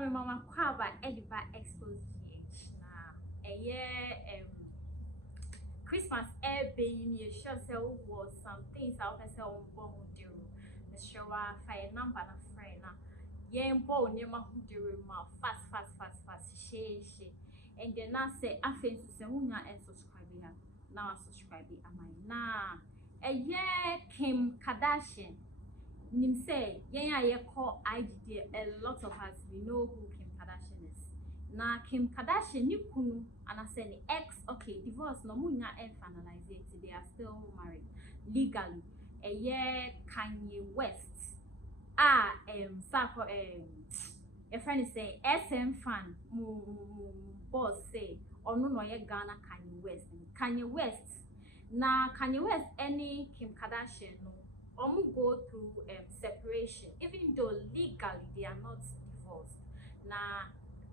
me mama kwaba ediba Xposed GH na Christmas being you sure say was some things I say on born do the show fire number na friend na yen born near ma who do ma fast she and then I say I think say unya and subscribe here now subscribe am I na Kim Kardashian nim say yen call IGD a lot of us we know who Kim Kardashian is. Na Kim Kardashian ni kunu and I say ni ex divorce no munya and finalize it. They are still married legally. Kanye West. Sako a friend is say SM fan boss say or no Ghana Kanye West. Kanye West. Na Kanye West any Kim Kardashian no go through separation, even though legally they are not divorced. Na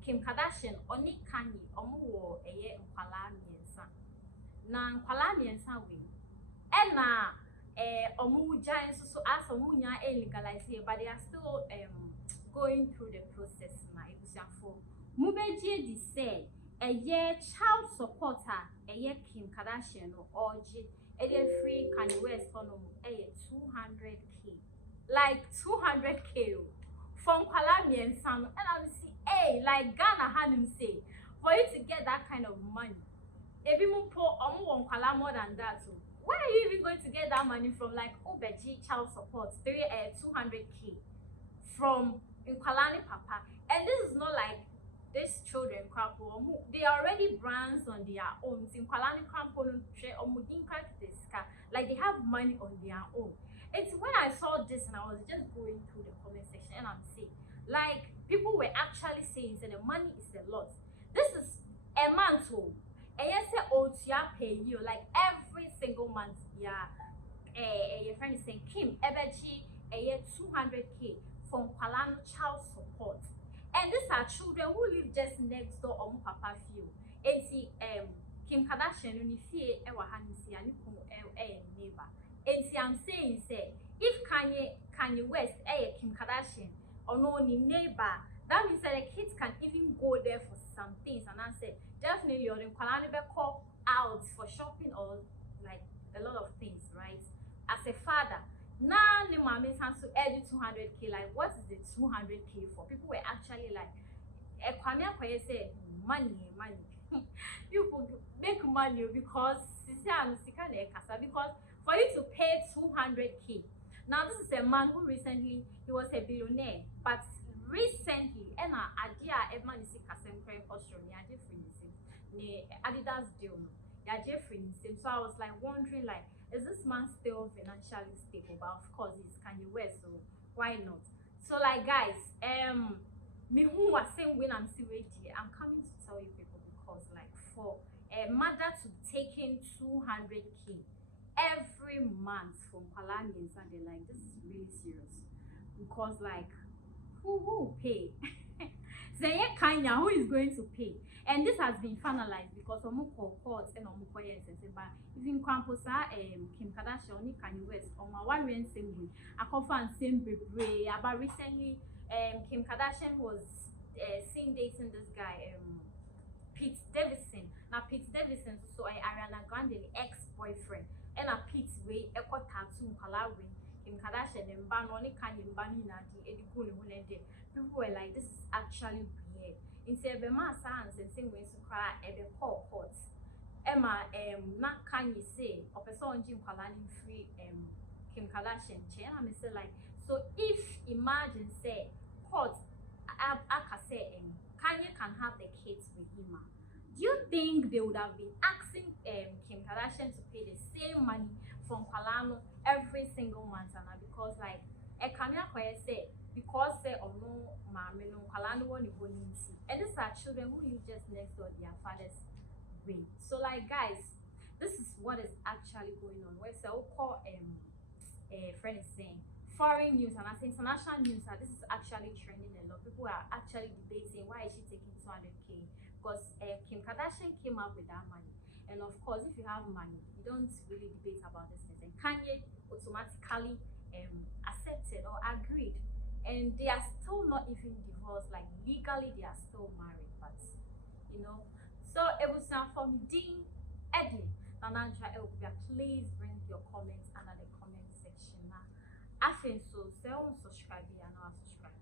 Kim Kardashian only Kanye wo nkwala miensa. Na nkwala miensa we. Na giant so as nya legalize here, but they are still going through the process na for mubeje di say child supporter Kim Kardashian or free Kanye West for 200k, like 200k from Kwalami and Sam, and I see, like Ghana had him say, for you to get that kind of money, if you pour more than that, so where are you even going to get that money from? Like Obeji child support, 200k from Kwalani Papa, and this is not like these children they are already brands on their own. Like they have money on their own. It's when I saw this and I was just going through the comment section and I'm saying, like people were actually saying that the money is a lot. This is a month old. And yes, pay you like every single month. Yeah, your friend is saying Kim Ebechi 200k from Palano child support. And these are children who live just next door on Papa Fio. And see, Kim Kardashian, when you see neighbor. And see, I'm saying, say, if Kanye West, Kim Kardashian, or no neighbor, that means that the kids can even go there for some things. And I said, definitely, or in Kwalani call out for shopping or like a lot of things, right? As a father. Now the mommy has to add 200k. Like, what is the 200k for? People were actually like, say money. You could make money because for you to pay 200k. Now this is a man who recently he was a billionaire, but recently and idea everyone is free Adidas deal. So I was like wondering like, is this man still financially stable? But of course he's Kanye West, so why not? So like guys, me who was saying when I'm still ready, I'm coming to tell you people because like for a mother to be taking 200k every month from Palani and they're like, this is really serious. Because like who will pay? Say Kanye, who is going to pay? And this has been finalized because courts and but even Kim Kardashian only Kanye West on my one same way. I confirm same way. But recently Kim Kardashian was seen dating this guy Pete Davidson. Now Pete Davidson so Ariana Grande ex-boyfriend and a Pete way echo tattoo Malawi Kim Kardashian and ban only Kanye ban people were like, this is actually weird. Instead of my sons and same ways to cry at the court. Emma not Kanye say or person Jim Kalani free Kim Kardashian chain. I'm say like, so if imagine say court I say Kanye can have the kids with him. Do you think they would have been asking Kim Kardashian to pay the same money from Kalano every single month? And because like Kanye say because say or no mommy no Kalano one and these are children who live just next door their father's way. So like guys, this is what is actually going on. Where so call friend is saying foreign news and I say international news that this is actually trending a lot. People are actually debating why is she taking 200k because Kim Kardashian came up with that money. And of course, if you have money, you don't really debate about this thing. And Kanye automatically accepted or agreed. and they are still not even divorced, like legally they are still married, but you know. So it was now from Dean Eddie Nananja Elvia. Please bring your comments under the comment section. I think so. Subscribe and I'll subscribe.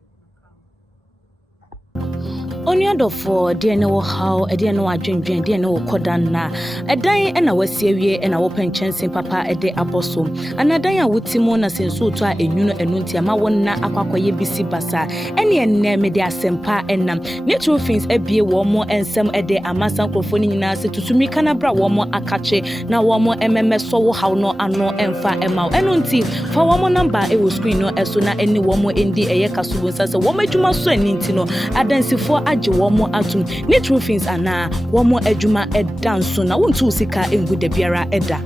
Onyado for dear no how a dear no adwendwen dear no kodan na edan na wasi awie na wo penchensin papa ede abosom anadan a wotimo na senso to a enwuno enunti ama wonna akwakoye bisi basa ene enne me de asempa enam natural things ebie wo mo ensem ede amasa krofo ni nyina se tutumi kana bra wo mo akache na wo mo ememe so wo haw no ano emfa ema enunti fa wo mo number e wo screen no eso na eni wo mo endi eye kasubo sase wo madwuma so eninti no adansifo aje wo mo atum natural things ana wo mo adwuma edanso na wontu sika engu de biara eda